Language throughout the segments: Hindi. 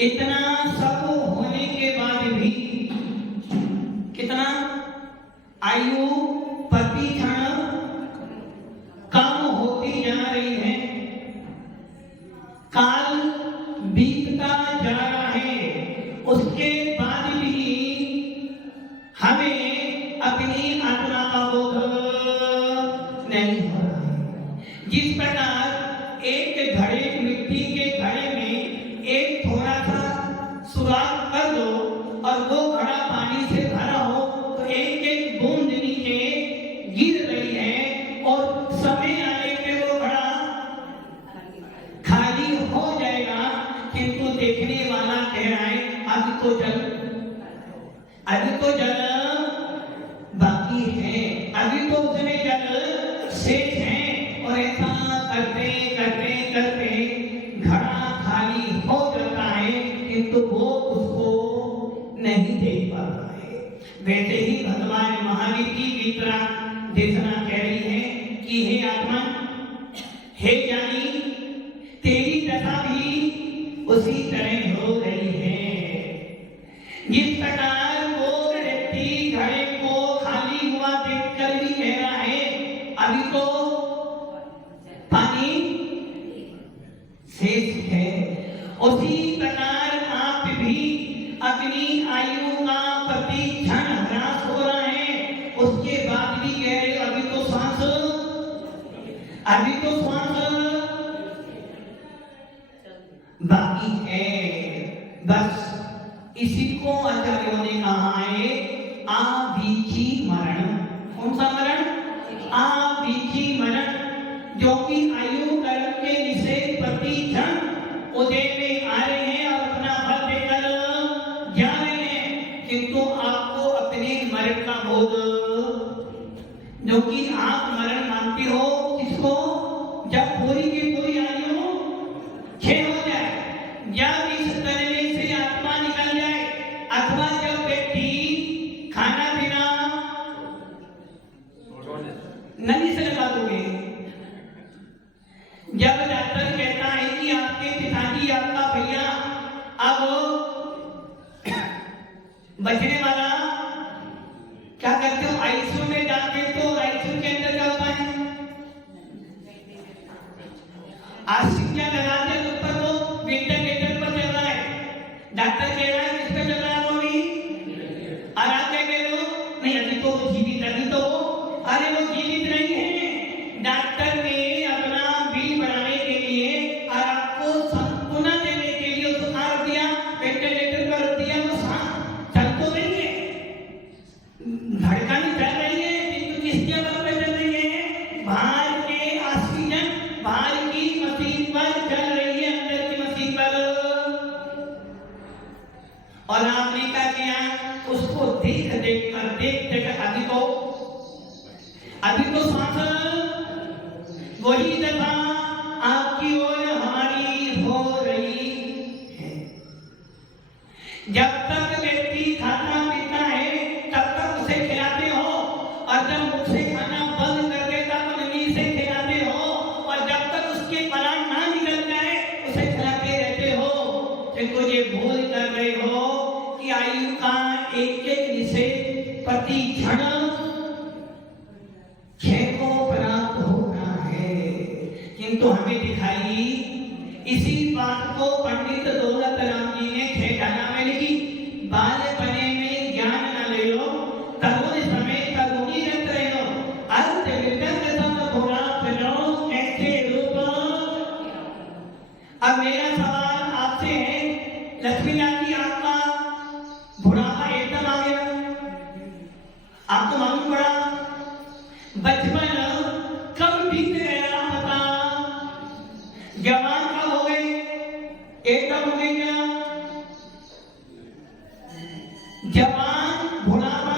इतना सब होने के बाद भी कितना आयु प्रति क्षण कम होती जा रही है, काल बीतता जा रहा है, उसके बाद भी हमें अपनी आत्मा का बोध नहीं हो रहा है। जिस प्रकार एक घड़े, मिट्टी के घड़े में एक थोड़ा सा सुराख कर दो और वो घड़ा पानी से भरा हो तो एक एक बूंद नीचे गिर रही है और समय आने पे वो घड़ा खाली हो जाएगा, किंतु देखने वाला कह रहा है अभी तो जल बाकी है, अभी तो उसमें जल शेष है। और ऐसा करते करते करते घड़ा खाली हो जाता है, किंतु वो उसको नहीं देख पा रहा है। वैसे ही भगवान महावीर की गीता देशना कह रही है कि हे आत्मा, हे ज्ञानी, तेरी दशा भी उसी तरह हो रही है। जिस प्रकार वो व्यक्ति घड़े को खाली हुआ देखकर भी कह रहा है अभी तो पानी शेष है, उसी प्रकार आप भी अपनी आयु का प्रति क्षण ह्रास हो रहा है, उसके बाद भी कह रहे अभी तो श्वास बाकी है। बस इसी को आचार्यों ने कहा है आवीची मरण। कौन सा मरण? आवीची मरण, जो कि आयु कर्म के निषेध प्रति क्षण उदय में आ रहे हैं और अपना फल देकर जा रहे हैं, किंतु आपको अपने मरण का बोध, जो कि आप मरण मानते हो किसको? जब पूरी की पूरी आयु क्षय हो जाए, जब इस तरह से आत्मा निकल जाए, अथवा जब व्यक्ति खाना पीना नहीं से लगा दोगे, जब डॉक्टर कहता है कि आपके पिताजी, आपका भैया अब बचने वाला, क्या करते हो? आईसीयू में जाते तो आईसीयू के अंदर क्या होता है? ऑक्सीजन लगाते हैं ऊपर, वो वेंटिलेटर पर चल रहा है, डॉक्टर कह रहा है किस पे चल रहा है? वो भी आराम से कह लो नहीं, अभी तो जीवित, अभी तो अरे वो जीवित नहीं है। डॉक्टर ने अपना बिल बनाने के लिए और आपको पुनः देने के लिए उसको मार दिया, वेंटिलेटर पर दिया, वो सांस चल तो रही है, धड़कन चल रही है, किंतु किसके बल पे चल रही है? बाहर के ऑक्सीजन, बाहर की मशीन पर चल रही है, अंदर की मशीन पर। और आपने क्या किया? उसको देख देख कर अभी तो सांस वही दशा आपकी और हमारी हो रही है। जब तक व्यक्ति खाना पीता है तब तक उसे खिलाते हो, और जब मुख से खाना बंद कर देता तो नमी से खिलाते हो, और जब तक उसके प्राण ना निकल जाए उसे खिलाते रहते हो। किंतु ये भूल कर रहे हो कि आयु का एक एक निषेध प्रति क्षण क्षय को प्राप्त होना है। किंतु हमें दिखाई इसी बात को पंडित दौलत राम जी ने ठेकाना में लिखी, बालपने में ज्ञान न ले लो, तरुण समय तरुणी रत रहे हो, अंत विदग्ध सब घोड़ा फिरो, बीत गया पता, जवान कब हो गए, एकदम हो गई क्या? जवान बुढ़ापा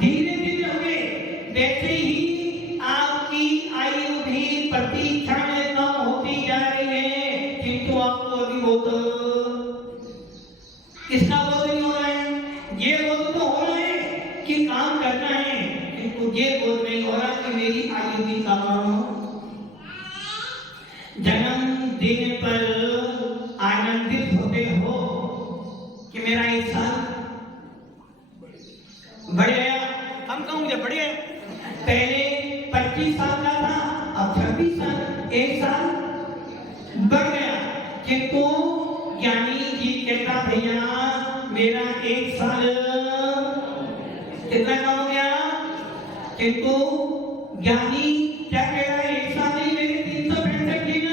धीरे धीरे हो गए, वैसे ही आपकी आयु भी प्रति क्षण कम होती जा रही है। किंतु आपको अभी बहुत किसका बोध नहीं हो रहा है? ये बोध तो हो रहा है कि काम करना है, किंतु ये बोध नहीं हो रहा कि मेरी आयु भी कम हो। जन्मदिन पर आनंदित होते हो कि मेरा एक साल बढ़ गया, हम कहूँ मुझे बढ़ गया। पहले 25 साल का था, अब 26 साल, एक साल बढ़ गया। किंतु ज्ञानी जी कहता भैया मेरा एक साल कितना कम हो गया? किंतु ज्ञानी क्या कह रहा है? एक साल नहीं, मेरे 365 दिन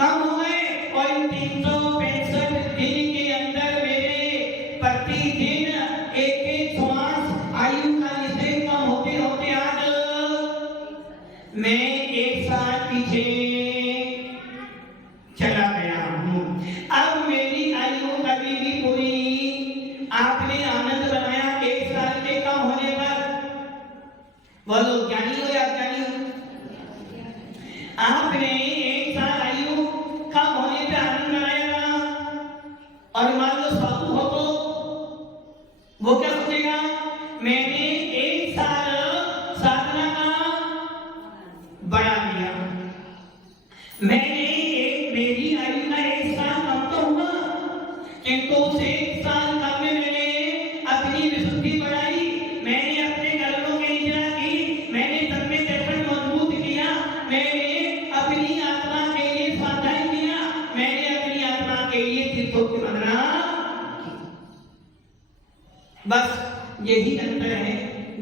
कम हो गए, और इन 365 दिन के अंदर मेरे प्रतिदिन एक एक श्वास आयु का निश्चय कम होते होते आज मैं एक साल पीछे चला गया हूँ। अब मेरी आयु कभी भी पूरी आपने आनंद बनाया एक साल के कम होने पर। बोलो ज्ञानी हो या अज्ञानी हो? आपने एक साल आयु कम होने पे आनंद बनाया, और मान लो साधु हो तो वो क्या सोचेगा? मैंने एक साल साधना का बढ़ा लिया, मैंने मेरी आयु का एक साल कम तो हुआ, किंतु उस एक साल कम में मैंने अपनी विशुद्धि बढ़ाई, मैंने अपने कर्मों की निष्ठा की, मैंने सब में दर्शन मजबूत किया, मैंने अपनी आत्मा के लिए स्वाध्याय किया, मैंने अपनी आत्मा के लिए तीर्थों की वंदना की। बस यही अंतर है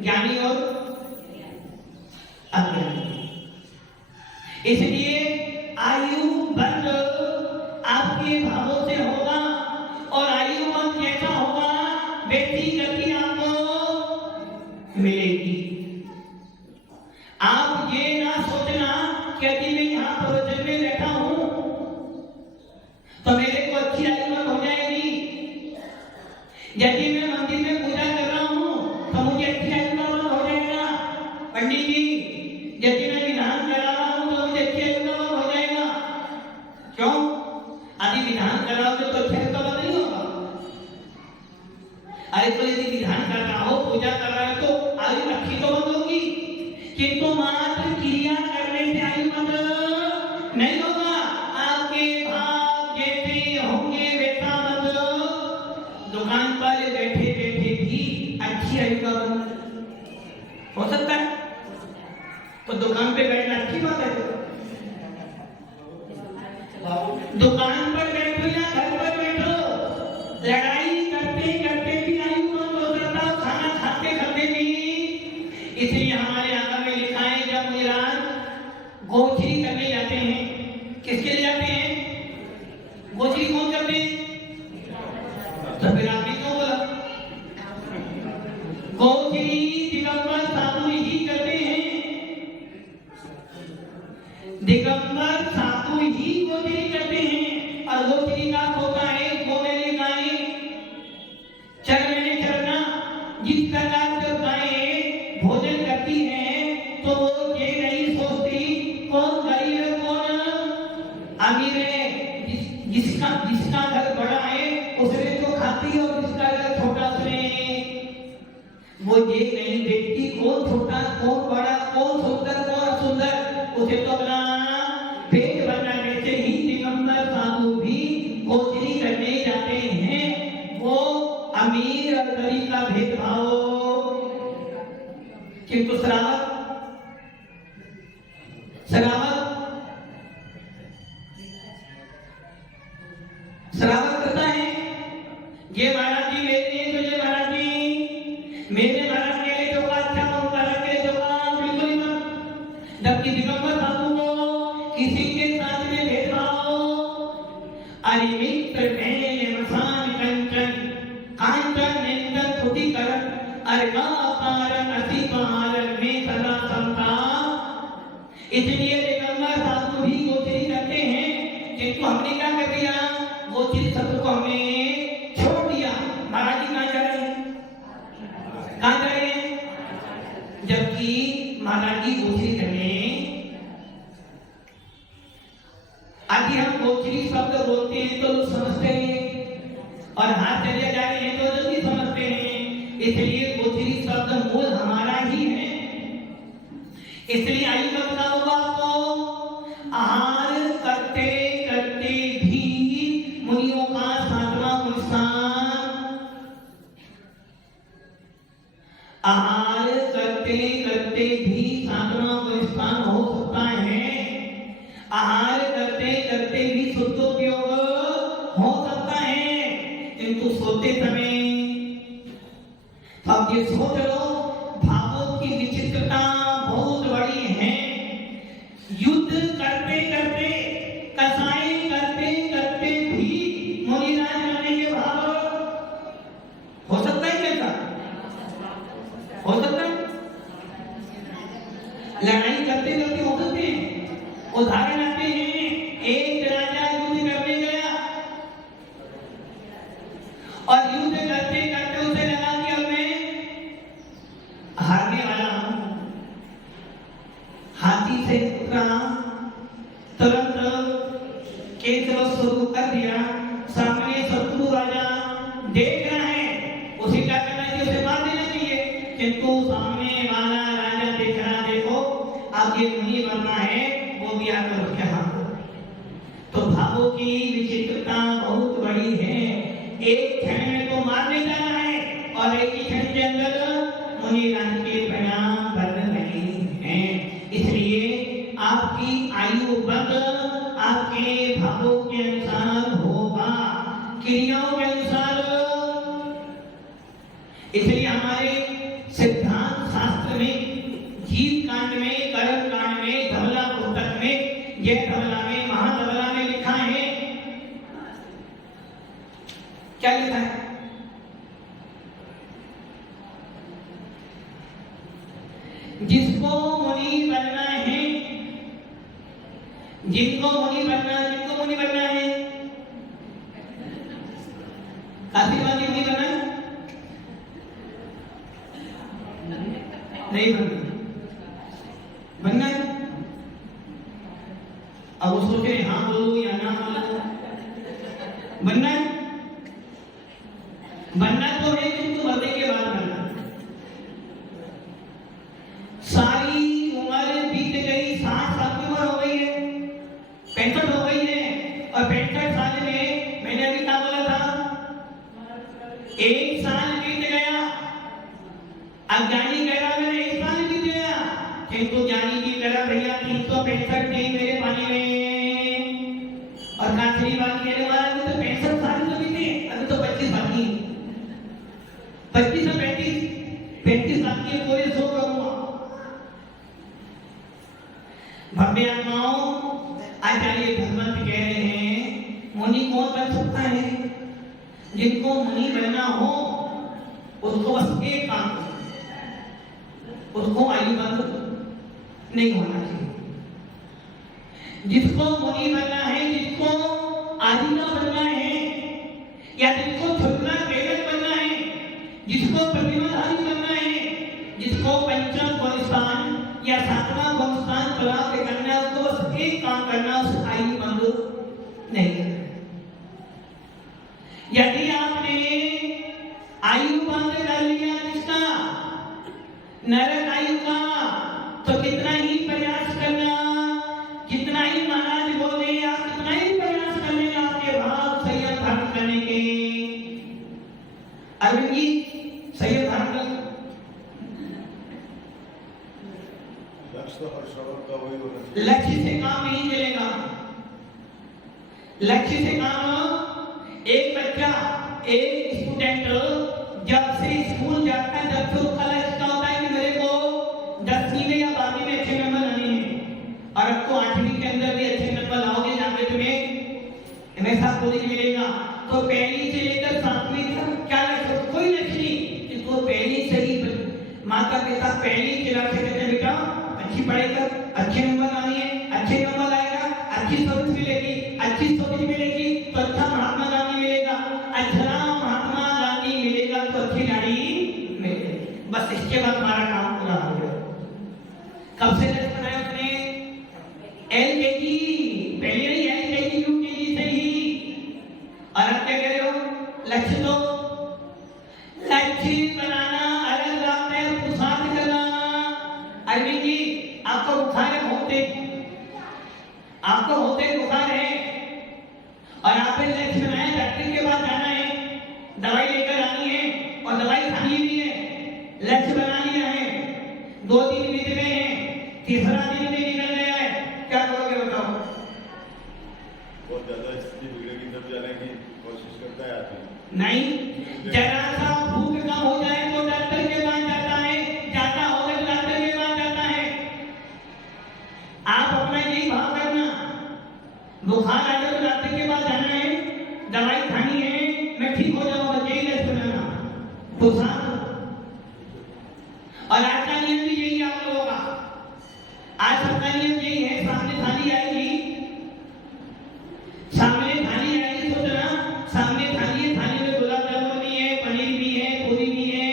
ज्ञानी और अज्ञानी। इसलिए आयु बंद आपके भावों से होगा, और आयु बंद कैसा होगा? व्यक्ति गति आपको मिलेगी। आप ये ना सोचना कि यदि मैं यहाँ प्रवचन में बैठा हूँ तो मेरे को अच्छी आयु बंद हो जाएगी, यदि मैं मंदिर में पूजा कर रहा हूँ तो मुझे अच्छी आयु बंद हो जाएगा। पंडित जी यदि मैं विधान करा रहा हूँ तो मुझे अच्छी आयु बंद हो जाएगा। क्यों? अभी विधान कर रहा हो तो अच्छा का बंद नहीं होगा। अरे तो यदि विधान कर रहा हो, पूजा कर रहा है तो आयु अच्छी तो बंद होगी, किंतु मात्र क्रिया करने से आयु बंद नहीं होगा। आपके भाव जैसे होंगे वैसा बंद, दुकान पर बैठे बैठे भी अच्छी आयु का बंद हो सकता है। तो दुकान पे बैठना अच्छी बात है। दुकान पर बैठो या घर पर बैठो, लड़ाई करते करते भी आयु बंद हो सकता है, खाना खाते खाते भी। इसलिए हमारे आगा में लिखा है जब मुराद गोचरी करने जाते हैं, किसके लिए जाते हैं? गोचरी कौन करते हैं? तो फिर आपने क्यों बोला? गोचरी दिगंबर साधु ही करते हैं, दिगंबर साधु ही गोचरी करते हैं। और गोचरी का होता है गो मैंने गाय, चर मैंने चरना। जिस प्रकार जब गायें भोजन करती हैं तो वो ये नहीं सोचती कौन गरीब है कौन अमीर है। जिसका घर बड़ा है उसने तो खाती है, और जिसका घर छोटा उसने वो ये नहीं देखती कौन छोटा कौन बड़ा, कौन सुंदर कौन असुंदर। उसे तो अपना पेट भरने से ही दिगंबर साधु भी गोचरी करने जाते हैं। वो अमीर और गरीब का भेदभाव, किंतु श्रावक करता है ये महाराज जी मेरे लिए, तो ये महाराज जी मेरे महाराज के लिए जो का अच्छा, उन महाराज के लिए जो का बिल्कुल ही मत। जबकि दिगंबर साधु को किसी के साथ में भेदभाव। अरे मित्र मैंने मसान कंचन कांचन निंदन खुदी कर अरे का कारण अति पालन में सदा समता। इसलिए दिगंबर साधु भी गोचरी करते हैं, किंतु हमने क्या कर दिया, गोचरी शब्द को हमने छोड़ दिया। महाराज जी कहाँ जा रहे हैं, कहाँ जा रहे हैं? जबकि महाराज जी गोचरी करने, अभी हम गोचरी शब्द बोलते हैं तो लोग समझते हैं, और हाथ चले जा रहे हैं तो जल्दी समझते हैं। इसलिए गोचरी शब्द मूल हमारा ही है। इसलिए आयु का पता होगा आपको, आहार करते करते भी मुनियों का सातवां गुण स्थान, आहार करते करते भी सातवां गुण स्थान हो सकता है। आहार करते करते भी शुद्धोपयोग हो सकता है, किंतु सोते समय अब ये सोच लो, भावों की विचित्रता बहुत बड़ी है। युद्ध करते करते, कसाई करते करते भी मुनिराज बनेंगे भाव, हो सकता है क्या? हो सकता है। लड़ाई करते करते हो सकते हैं। उदाहरण आते हैं, एक राजा युद्ध करने गया और युद्ध करते करते उसे लगा कि अब मैं हारने वाला हूं। हाथी से उतरा, तुरंत केसव शुरू कर दिया। सामने शत्रु राजा देख रहा है, उसे क्या करना चाहिए, उसे मार देना चाहिए, किंतु सामने वाला राजा देख रहा, देखो अब ये नहीं बनना है, वो भी आकर उसके हाथ। तो भावों की विचित्रता बहुत बड़ी है। एक क्षण में तो मारने जाना है और एक ही क्षण के अंदर मुनिराज के परिणाम बन रहे हैं। इसलिए आपकी आयु बंद आपके भावों के अनुसार होगा, क्रियाओं के अनुसार। इसलिए हमारे सिद्धांत शास्त्र में, जीव कांड में, कर्म कांड में, धवला पुस्तक में, यह धवला में, महाधवला में लिखा है, क्या लिखा है? जिसको मुनि बनना है, जिनको मुनि बनना है, काशीवादी मुनि बनना है? नहीं बनना है। अब वो सोच रहे हाँ बोलो या ना बोलो, बनना है। बनना तो है, किंतु मरने के बाद बनना। सारी उम्र बीत गई, 60 साल की उम्र हो गई है, 65 हो गई है, और 65 साल में मैंने अभी क्या बोला था, 1 साल बीत गया। अज्ञानी कह रहा मैंने 1 साल बीत गया, किंतु ज्ञानी की कह रहा भैया 365 नहीं मेरे पानी में। और कांचरी बात कहने वाला अभी तो 65 साल तो बीते, अभी तो 25 बाकी, 25 और 35 साल की पूरे 100 करूंगा। भव्य आत्माओं, आचार्य भगवंत कह रहे हैं, मुनि कौन बन सकता है? जिनको मुनि बनना हो उसको बस एक काम, उसको आयु बंद नहीं होना चाहिए। जिसको मुनि बनना है, जिसको आजीवन बनना है, या जिसको छुटना केवल बनना है, जिसको प्रतिमाधारी करना है, जिसको पंचम गुण स्थान या सातवां गुण स्थान प्राप्त करना है, उसको बस एक काम करना, उस आयु बंद नहीं करना। यदि आपने आयु बंद कर लिया किसका, नरक आयु का, तो कितना ही प्रयास करना, कितना ही महाराज बोले आप, कितना ही प्रयास करने आपके भाव संयम धारण करने के। अरविंद जी संयम धारण कर, लक्ष्य से काम नहीं चलेगा। लक्ष्य से काम, एक बच्चा, एक स्टूडेंट जब से स्कूल जाता है, जब से उसका लक्ष्य होता है कि मेरे को 10वीं में या 12वीं में अच्छे नंबर लाने हैं, और अब तो 8वीं के अंदर भी अच्छे नंबर लाओगे, जाके तुम्हें ऐसा कॉलेज मिलेगा। तो पहली से लेकर 7वीं तक क्या लक्ष्य, कोई लक्ष्य नहीं, इसको पहली से ही माता पिता पहली क्लास से कहते हैं बेटा अच्छी पढ़ाई कर, अच्छे नंबर लाने हैं, अच्छी सोच मिलेगी, अच्छी सोच मिलेगी तो अच्छा महात्मा गांधी मिलेगा, अच्छा महात्मा गांधी मिलेगा तो अच्छी गाड़ी मिलेगी। बस इसके बाद हमारा काम पूरा हो गया। कब से लक्ष्य बनाया उसने? एलकेजी, पहले नहीं एलकेजी यूकेजी से ही। और अब क्या कह रहे हो? लक्ष्य तो लक्ष्य बनाना अलग बात है, पुरुषार्थ करना। अरविंद जी आपको बुखार है, आपको होते बुखार है और आपने लक्ष्य बनाया डॉक्टर के पास जाना है, दवाई लेकर आनी है और दवाई खानी भी है, लक्ष्य बना लिया है, 2 दिन बीत गए हैं, तीसरा दिन भी निकल गया है, क्या करोगे बताओ? बहुत ज्यादा स्थिति बिगड़ेगी तब जाने की कोशिश करता है आदमी। नहीं, जरा सा भूख कम हो जाए तो डॉक्टर के पास जाता है, ज्यादा हो गए तो डॉक्टर के पास जाता है। आप अपना यही भाव करना, बुखार आ जाए तो डॉक्टर के पास जाना है, दवाई खानी है, मैं ठीक हो जाऊंगा, यही लक्ष्य बनाना, बुखार। और आज का नियम भी यही है आप लोगों का। आज सबका नियम यही है, सामने थाली आएगी, सामने थाली आएगी, सोचना सामने थाली है, थाली में गुलाब जामुन भी है, पनीर भी है, पूरी भी है,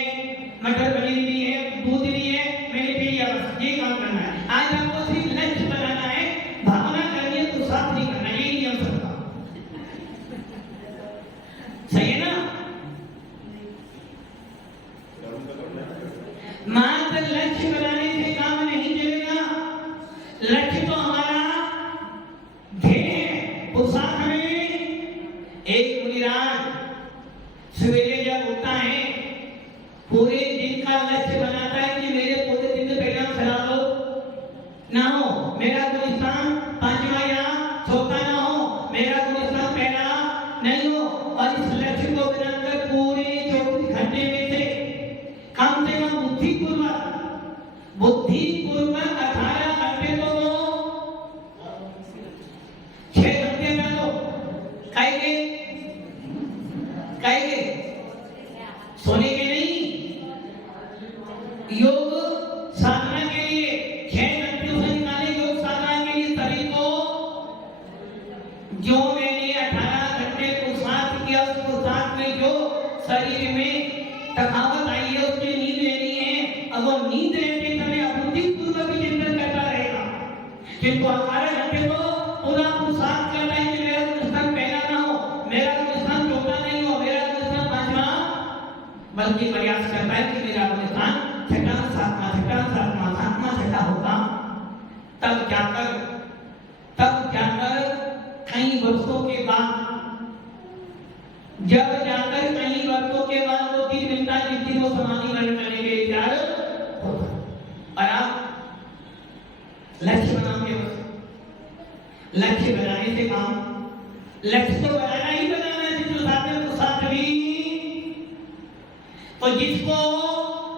मटर पनीर भी है, दूध भी है, मैंने पी लिया, बस ये काम करना है। आज आपको सिर्फ लक्ष्य बनाना है, भावना करनी है, तो साथ नहीं करना, यही नियम सबका। सही है ना? मात्र लक्ष्य बनाने से काम नहीं चलेगा। लक्ष्य तो हमारा ध्येय है, पुरुषार्थ में। एक मुनिराज सवेरे जब उठता है, पूरे दिन का लक्ष्य बनाता है कि मेरे पूरे दिन में परिणाम खराब हो ना हो, मेरा कोई स्थान 5वां या 6वां ना हो, मेरा कोई स्थान पहला नहीं हो। और इस लक्ष्य को बनाकर पूरे 24 घंटे में से कम 18 घंटे तो 6 घंटे में लो, खाएंगे सोने के नहीं, योग साधना के लिए 6 घंटे से निकाले, योग साधना के लिए शरीर को जो मैंने 18 घंटे पुरुषार्थ किया, उस पुरुषार्थ में जो शरीर में थकावट आई है, उसकी नींद लेनी है। अब वो नींद लेते समय अबुद्धिपूर्वक चिंतन करता रहेगा, किंतु 18 घंटे तो पूरा पुरुषार्थ करता है कि मेरा स्थान पहला ना हो, मेरा स्थान 4वां नहीं हो, मेरा स्थान 5वां, बल्कि प्रयास करता है कि मेरा स्थान 6वां, 7वां, 6वां होगा। तब जाकर कई वर्षों के बाद, जब जाकर कई वर्षों के बाद वो दिन मिलता है जिस दिन वो समाधि ग्रहण करने के लिए तैयार होता है। और आप लक्ष्य बनाओगे, बस लक्ष्य बनाने से काम, लक्ष्य तो बनाना ही बनाना है, जिसको साथ में तो साथ भी। तो जिसको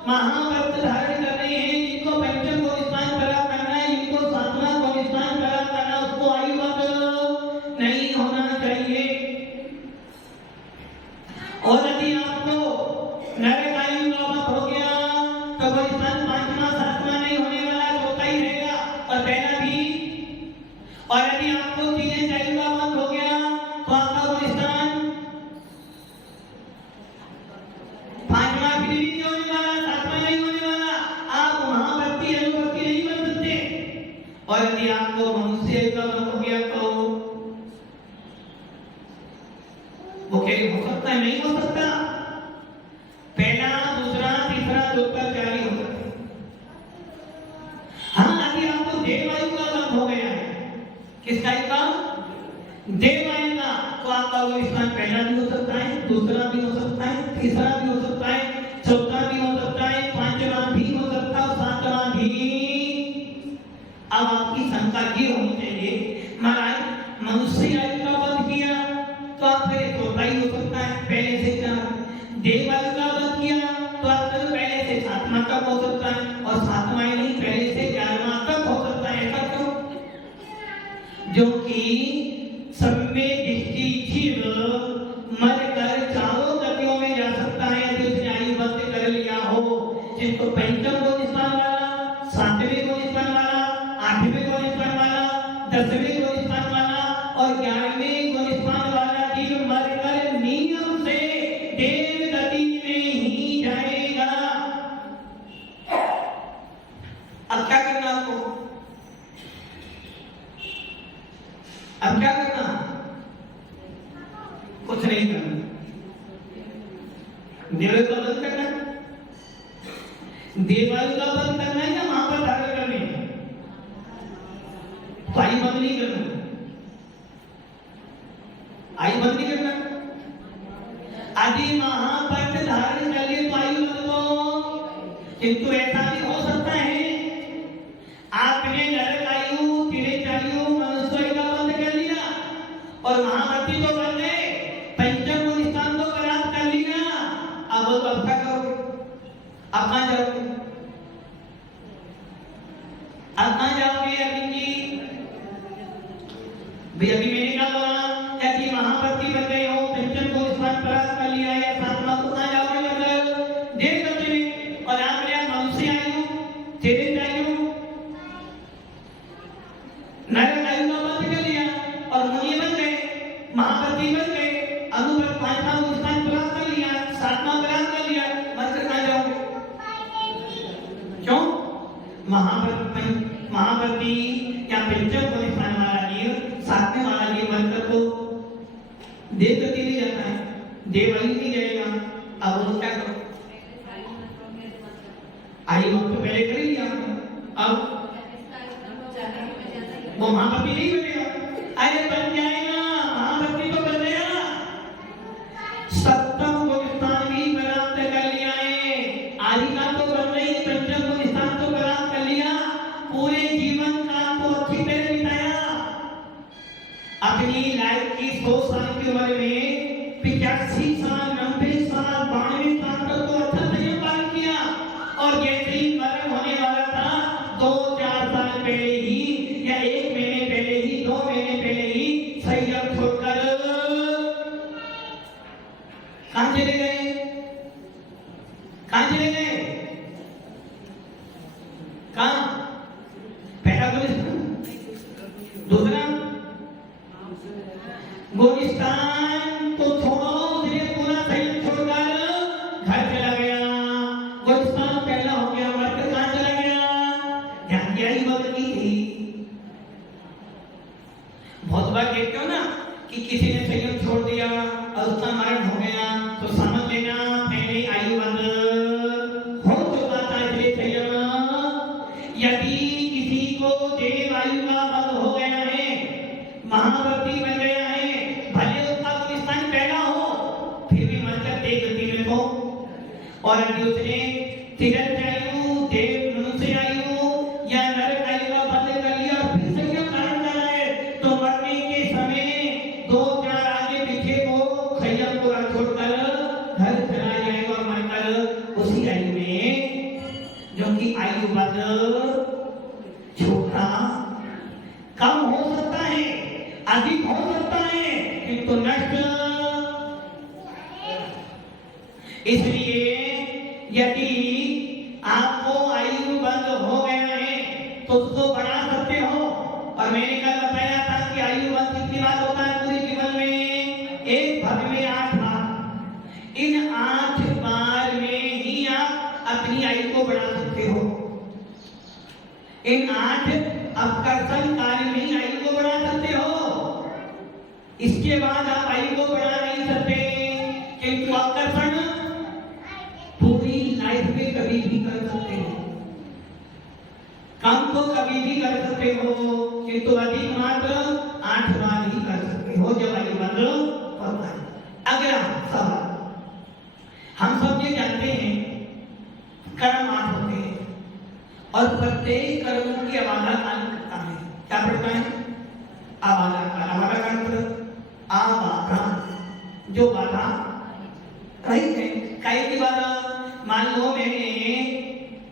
महाव्रत धारण करने हैं, जिनको पंचम को स्थान प्राप्त करना है, जिनको 7वां को स्थान प्राप्त करना, उसको आयु वक्त नहीं होना चाहिए। और यदि आपको नरक आयु वक्त हो गया तो वो स्थान 5वां 7वां नहीं होने वाला, 4वां ही रहेगा और पहला भी। और यदि आपको 3 आयु वक्त हो गया तो आपका वो स्थान 5वां भी नहीं होने वाला, 7वां नहीं होने वाला, आप महाभक्ति अनुभक्ति नहीं बन सकते। और यदि आपको मनुष्य का वक्त हो गया तो वो क्या हो सकता है? नहीं हो सकता। पहला, दूसरा, तीसरा, चौथा, 4 ही हो सकता है। हाँ, यदि आपको देवायु का वक्त हो गया है, किसका का? देवायु का, तो आपका वो स्थान पहला भी हो सकता है, दूसरा भी हो सकता है, तीसरा भी हो सकता है, चौथा भी हो सकता है, 5वां भी हो सकता है, 7वां भी। अब आपकी शंका ये होनी चाहिए, महाराज मनुष्य आयु का वध किया तो आप पहले 4वां ही हो सकता है, पहले से 4। देवायु का वध किया तो आप पहले से 7वां तक हो सकता है, और 7वां ही नहीं, पहले से 11वां तक हो सकता है। ऐसा क्यों? जो कि सम्मे दृष्टि जीव मर कर चारों गतियों में जा सकता है, यदि उसने आयु वध कर लिया हो। जिसको पंचम को स्थान वाला, 7वें को स्थान वाला, 8वें को स्थान वाला, 10वें को स्थान वाला, अब क्या करना? कुछ नहीं करना, देवालय का बंद करना। देवालय का बंद करना है या वहां पर धारण करने? तो आई बंद नहीं करना, आई बंद नहीं करना। आदि महापट धारण कर लिए तो आयु बंद को, किंतु ऐसा भी हो सकता है आपने नरक आयु, तिरक आयु, मनुष्य का बंद कर लिया और महापति तो बन गए, पंचम स्थान तो प्राप्त कर लिया। अब वो अब क्या करोगे? अब कहां जाओगे? अब कहां जाओगे अरविंद जी? भाई अभी मैंने कहा बोला कि महापति बन गए हो, पंचम को स्थान प्राप्त कर लिया है, सातवां को कहां जाओगे? मतलब देव गति में। और आपने मनुष्य आयु, तिरक आयु, नरक आयु का बंद कर लिया और मुनि बन गए, महापति बन गए, अनुव्रत पांचवां स्थान प्राप्त कर लिया, सातवां प्राप्त कर लिया, मरकर कहां जाओगे? क्यों? महापति या पंचम को स्थान वाला जीव, सातवें वाला जीव मरकर तो देव गति नहीं जाता है, देव आयु नहीं जाएगा। अब वो क्या करो? आयु तो पहले कर ही लिया, अब वो महापति नहीं बनेगा। अरे बन जाएगा, महापति तो बन गया, सप्तम को स्थान भी प्राप्त कर लिया है, आदिका तो बन गई, पंचम को स्थान तो प्राप्त कर लिया, पूरे जीवन का तो अच्छी तरह बिताया। अपनी लाइफ की 100 साल की उम्र में 85 साल, 90 साल, 92 साल तक तो अच्छा संयम पालन किया और जैसे ही मरण होने वाला था 2-4 साल पहले ही या 1 महीने पहले ही, 2 महीने पहले ही संयम छोड़कर कहां चले गए? कहां चले गए? कहां? पहला दूसरा गोलिस्तान तो छोड़ो, उसने पूरा संयम छोड़कर घर चला गया। गोलिस्तान पहला हो गया, मरकर कहां चला गया? ध्यान दिया ही बदल की थी। बहुत बार देखते हो ना कि किसी ने संयम छोड़ दिया और उसका मरण हो गया, तो समझ लेना पहले आयु बंद हो चुका था, इसलिए संयम। यदि किसी को देव आयु का बंद हो गया है, महापति बन गया है, भले उसका कोई स्थान पहला हो, फिर भी मरकर देव गति में हो। और यदि उसने तिरक आयु, देव मनुष्य आयु या नरक आयु का बंद कर लिया और फिर संयम धारण कर रहा है, तो मरने के समय 2-4 आगे पीछे को संयम पूरा छोड़कर घर चला जाएगा और मरकर उसी आयु में, जो कि आयु बंद छोटा कम हो सकता है, अधिक हो सकता है, किंतु नष्ट। इसलिए यदि आपको आयु बंद हो गया है तो उसको बढ़ा सकते हो। और मैंने कल बताया था कि आयु बंद कितनी बार होता है पूरे जीवन में? 1 भाग में 8 बार। इन 8 बार में ही आप अपनी आयु को बढ़ा सकते हो। इन 8 अपकर्षण कार्य में ही आयु को बढ़ा सकते हो। इसके बाद आप आयु को बढ़ा नहीं सकते, किंतु आकर्षण पूरी लाइफ में कभी भी कर सकते हो। कम तो कभी भी कर सकते हो, किंतु अधिक मात्र 8 बार ही कर सकते हो जब आयु बंद होता है। अगला सवाल, हम सब ये जानते हैं कर्म 8 होते हैं और प्रत्येक कर्म की अबाधा काल करता है। क्या पड़ता है? अबाधा काल। अबाधा काल मतलब आबाधा, जो बाधा रहित है। काय की बाधा? मान लो मैंने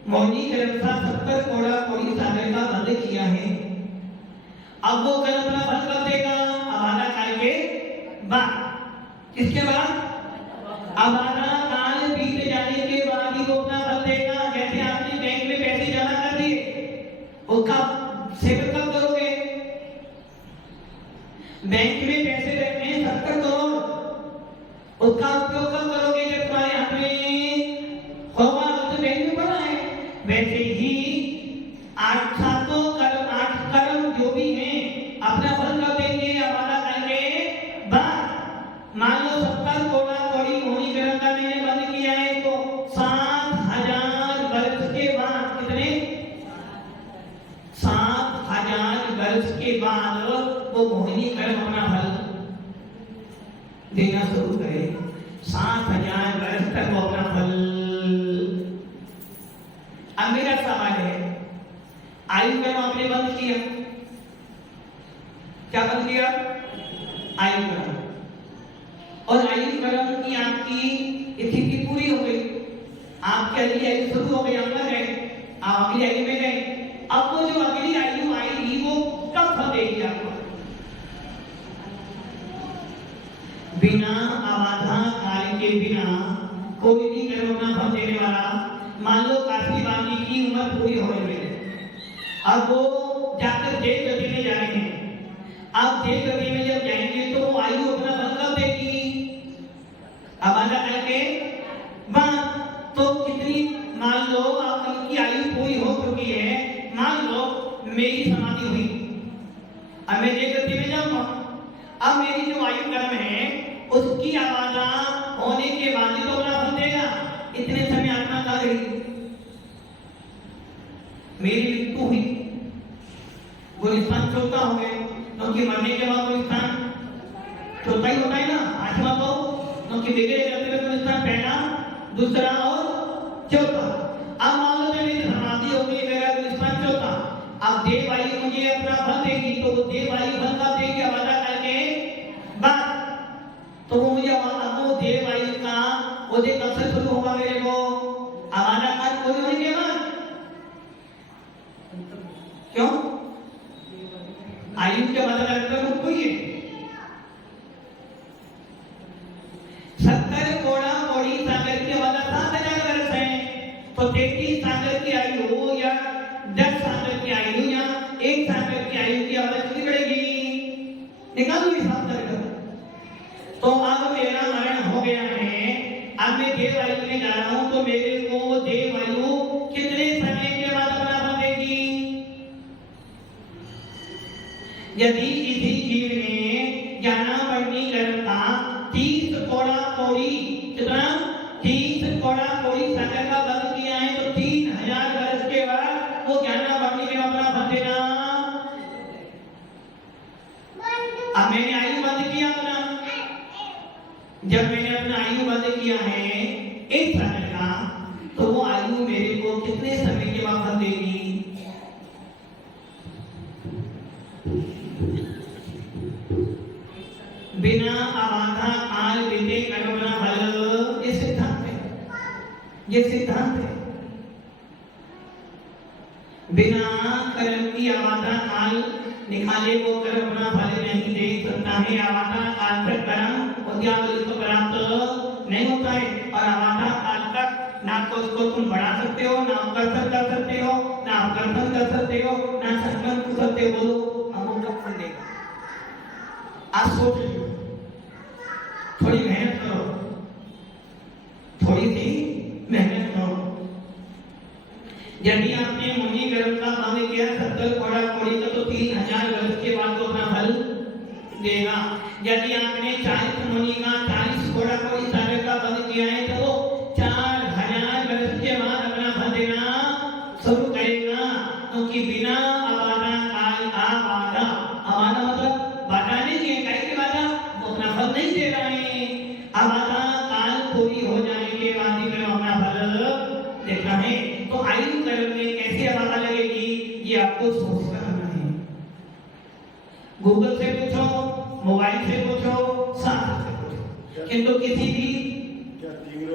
मौनी ग्रंथा 70 कोड़ा कोड़ी सागर का बंद किया है, अब वो कर्म अपना बंद कर देगा अबाधा काल के बाद। किसके बाद? अबाधा काल बीत जाने के बाद ही वो अपना बंद देगा। जैसे आपने बैंक में पैसे जमा कर दिए, उसका सेवन कब करोगे? बैंक में पैसे रखने हैं 70 करोड़, उसका उपयोग कब करोगे? जब तुम्हारे हाथ में होगा, तो बैंक में पड़ा है। वैसे ही 8 कर्म जो भी हैं अपना फल कर देंगे वो मोहिनी कर्म अपना फल देना शुरू करे। 7,000 वर्ष तक वो अपना फल। अब मेरा सवाल है, आयु कर्म आपने बंद किया, क्या बंद किया? आयु कर्म। और आयु कर्म की आपकी स्थिति पूरी हो गई, आपकी अगली आयु शुरू हो गई, आप मर गए, आप अगली आयु में गए। अब वो जो अगली आयु आएगी वो कब फल देगी आपको? बिना आबाधा काल के बिना कोई भी कर्म अपना फल देने वाला। मान लो काशी बाली की उम्र पूरी हो गई है, अब वो जाकर देव गति में जा रहे हैं। अब देव गति में जब जाएंगे तो वो आयु अपना फल कब देगी? आबाधा काल के बाद। तो कितनी, मान लो आप उनकी आयु पूरी हो चुकी है, मान लो मेरी समाधि हुई, अब मैं देव गति में जाऊंगा। अब मेरी जो आयु कर्म है उसकी आबादा होने के बाद ही तो अपना फल देगा। इतने समय आत्मा कहाँ गई? मेरी मृत्यु हुई, गुलिस्तान चौथा हो गए, क्योंकि मरने के बाद गुलिस्तान चौथा ही होता है ना, आठवां तो, क्योंकि बिगड़े जाते हुए गुलिस्तान पहला, दूसरा और चौथा। अब मान लो मेरी समाधि हो गई, मेरा गुलिस्तान चौथा। अब देव आयु मुझे अपना फल देगी, तो वो देव आयु फल कब देगी? आबादा काल के बाद। तो वो मुझे वो देव आयु का वो देव कब से शुरू होगा मेरे को? आबादा काल पूरी होने के बाद। क्यों? आयु के बाद अगर कोई है 70 कोड़ा कोड़ी सागर के बाद 7,000 वर्ष है, तो 33 सागर की आयु या 10 सागर की आयु या 1 सागर की आयु की आवाज कितनी बढ़ेगी? निकालो हिसाब करके। तो अब मेरा मरण हो गया है, अब मैं देव आयु में जा रहा हूं, तो मेरे को देव आयु कितने समय के बाद अपना फल देगी? यदि किसी जीव ने ज्ञानावर्णी कर्म का 30 कोड़ा कोड़ी, कितना? 30 कोड़ा कोड़ी सागर का बंद किया है, तो 3,000 वर्ष के बाद वो ज्ञानावर्णी में अपना फल देना। अब मैंने आयु बंद किया अपना, जब मैंने अपना आयु बंद किया है 1 साल का, तो वो आयु मेरे को कितने समय के बाद फल देगी? बिना आबाधा काल बीते कर्म ना फल। ये सिद्धांत है, ये सिद्धांत है। बिना कर्म की आबाधा काल निकाले वो कर्म अपना फल नहीं दे सकता है। आबाधा काल तक कर्म उद्यावली को प्राप्त नहीं होता है, और आबाधा काल तक ना तो उसको तुम बढ़ा सकते हो, ना आकर्षण कर सकते हो, ना आकर्षण कर सकते हो, ना संकल्प कर सकते हो। बोलो हम कब फल देगा? आज सोच लो, थोड़ी मेहनत करो, थोड़ी सी मेहनत करो। यदि आपने मुनि कर्म का बंद किया 70 कोड़ा कोड़ी का, तो 3,000 वर्ष के बाद तो अपना फल देगा। यदि आपने 40 मुनि का 40 कोड़ा कोड़ी सागर का बंद किया है, तो वो 4,000 वर्ष के बाद अपना फल देना शुरू करेगा। क्योंकि बिना आबादा काल आबादा, आबादा मतलब बाधा नहीं है, काहे की बाधा? वो अपना फल नहीं दे रहा है। आबादा काल पूरी हो जाने के बाद ही फिर अपना फल देता है। तो आयु कर्म में कैसे आबादा लगेगी, ये आपको सोच कर करना है। गूगल से पूछो, मोबाइल से पूछो, शास्त्र से पूछो, किंतु किसी भी क्या तीव्र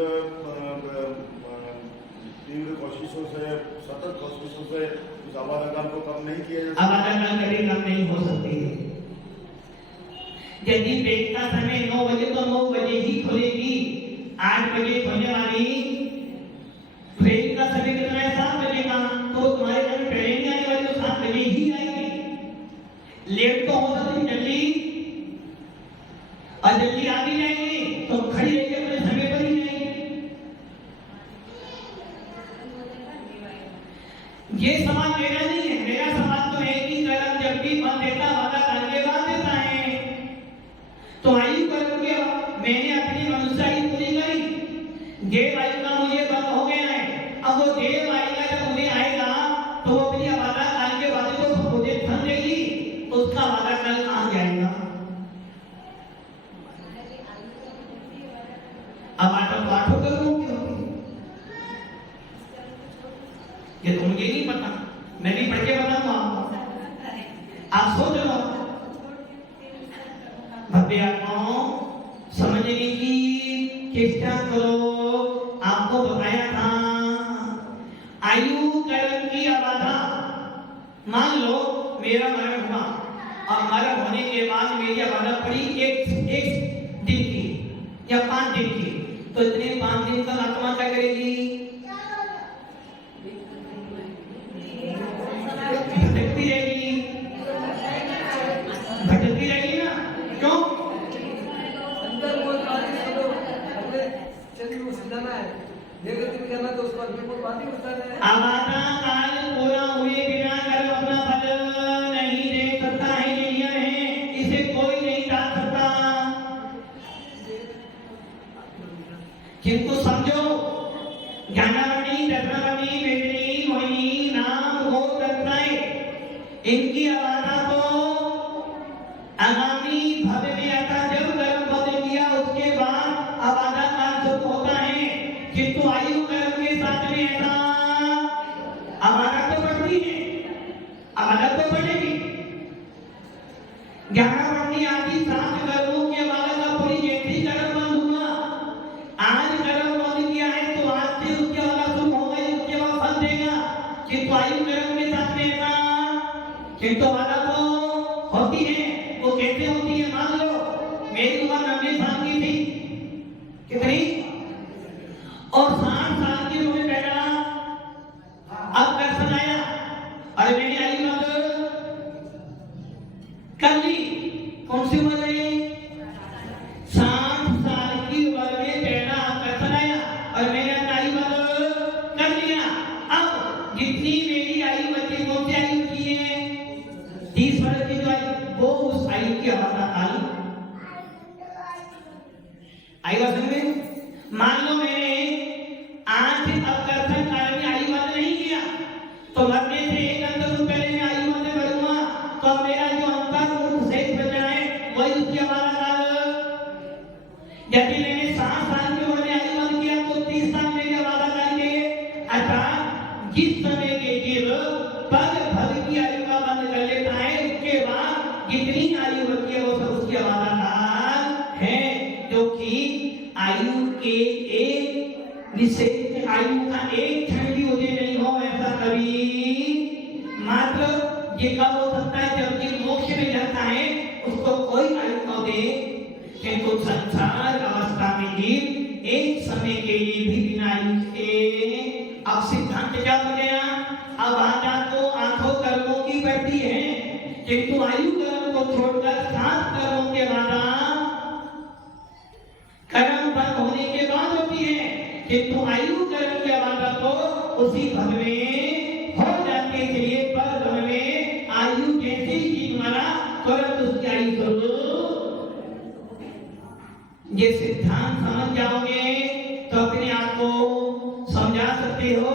कोशिशों से, सतत कोशिशों से उस आबादा काल को कम नहीं किया जा सकता? आबादा काल कभी कम नहीं हो सकती है। यदि वेद का समय 9 बजे तो 9 बजे ही खुलेगी। 8 बजे खुलने वाली वेद का समय कितना है? 7 बजे का। तो तुम्हारे घर में ट्रेन आने वाली तो 7 बजे ही आएगी। लेट तो हो सकती जल्दी, और जल्दी आ भी जाएंगे तो खड़ी रहेगी अपने समय पर ही जाएंगे। ये सवाल मेरा नहीं है, मेरा सवाल तो है कि कर्म जब भी फल देता आबादा काल के बाद देता है। तो आयु कर्म के मैंने अपनी मनुष्य आयु पूरी करी, देव आयु का मुझे बंद हो गया है। अब वो देव आएगा, जब मुझे आएगा तो वो अपनी आबादा काल के बाद तो मुझे फल देगी, तो उसका आबादा काल भव्य आत्माओं समझने की चेष्टा करो। आपको बताया था आयु कर्म की अबाधा। मान लो मेरा मरण हुआ और मरण होने के बाद मेरी अबाधा पड़ी एक दिन की या 5 दिन की, तो इतने 5 दिन तक आत्मा क्या करेगी? भटकती रहेगी, भटकती रहेगी ना। क्यों? अंदर वो बातें सब अपने चंद्र को समझाना है, नेगेटिव करना तो उसको बिल्कुल बात ही बताना है। अबाधा काल पूरा हुए बिना कर्म अपना फल नहीं दे सकता है, ये नियम है, इसे कोई नहीं टाल सकता। किंतु समझो ज्ञानावनी, दर्शनावनी, वेदनी, मोहिनी, नाम, गोप, रत्नाएं, इनकी अबाधा को आगामी भव्य में आता जब कर्म बदल किया उसके बाद अबाधा काल शुरू होता है। किंतु आयु कर्म के साथ में ऐसा अबाधा तो बढ़ती है, अबाधा तो बढ़ेगी। ज्ञानावनी आदि 7 कर्मों की अबाधा का पूरी जैसी कर्म बंद हुआ, आज कर्म बंद किया है तो आज से उसकी अबाधा शुरू हो गई, उसके बाद फल देगा। किंतु आयु कर्म के साथ में ऐसा किंतु अबाधा तो होती है। वो कैसे होती है? मान लो मेरी उम्र 90 साल की थी, कितनी? और 60 साल की उम्र पैदा अब दर्शन आया और मैंने आयु कर ली। कौन सी उम्र में? 60 साल की उम्र में पैदा दर्शन आया और मैंने आयु कर लिया। अब जितनी मेरी आयु बची, कौन सी आयु की है? 30 वर्ष की जो आयु, वो उस आयु की अवस्था काल आयु में। मान लो मैंने आज अपकर्षण काल में आयु बंद नहीं किया तो मरने से 1 अंतर पहले मैं आयु बंद करूंगा तो मेरा जो अंतर शेष बचा है वही उसकी अवस्था काल। यदि मैंने 60 साल की उम्र में आयु बंद किया तो 30 साल मेरी अवस्था काल के, अर्थात जिस समय के जीव पग भग की आयु का बंद कर लेता है उसके बाद जितनी आयु बची है वो सब उसकी अवस्था काल है, जो कि आयु के एक निश्चित आयु का एक क्षण भी उदय नहीं हो, ऐसा कभी मात्र ये कब हो सकता है? जब ये मोक्ष में जाता है उसको कोई आयु को दे। किंतु संसार अवस्था में ही एक समय के लिए भी बिना आयु के, अब सिद्धांत क्या हो गया? अब आधा तो आंखों कर्मों की बढ़ती है, किंतु आयु कर्म को छोड़कर 7 कर्मों के बाद कर्म बंद होने के बाद होती है। किंतु आयु कर्म की अबाधा तो उसी भव में हो जाती है। इसलिए पर भव में आयु जैसी चीज मरा तुरंत उसकी आयु शुरू। ये सिद्धांत समझ जाओगे तो अपने आप को समझा सकते हो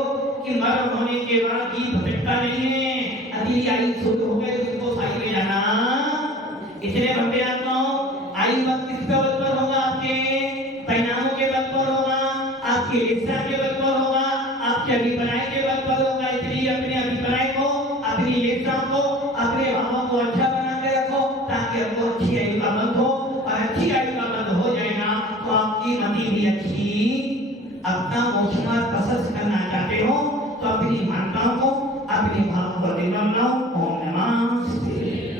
कि मरण होने के बाद ही भटकता नहीं है, अगली आयु शुरू हो गई उसको साई में जाना। इसलिए भव्य आत्माओं आयु बल किस बल पर होगा? आपके परिणामों के बल पर होगा, आपकी इच्छा के बल पर होगा, आपके अभिप्राय के बल पर होगा। इसलिए अपने अभिप्राय को, अपनी इच्छा को, अपने भावों को अच्छा बना के रखो ताकि आपको अच्छी आयु का बंध हो, और अच्छी आयु का बंध हो जाएगा तो आपकी मति भी अच्छी। अपना मोक्ष मार्ग प्रशस्त करना चाहते हो तो अपनी मान्यताओं को, अपने भावों को निर्मल बनाओ। ओम नमः शिवाय।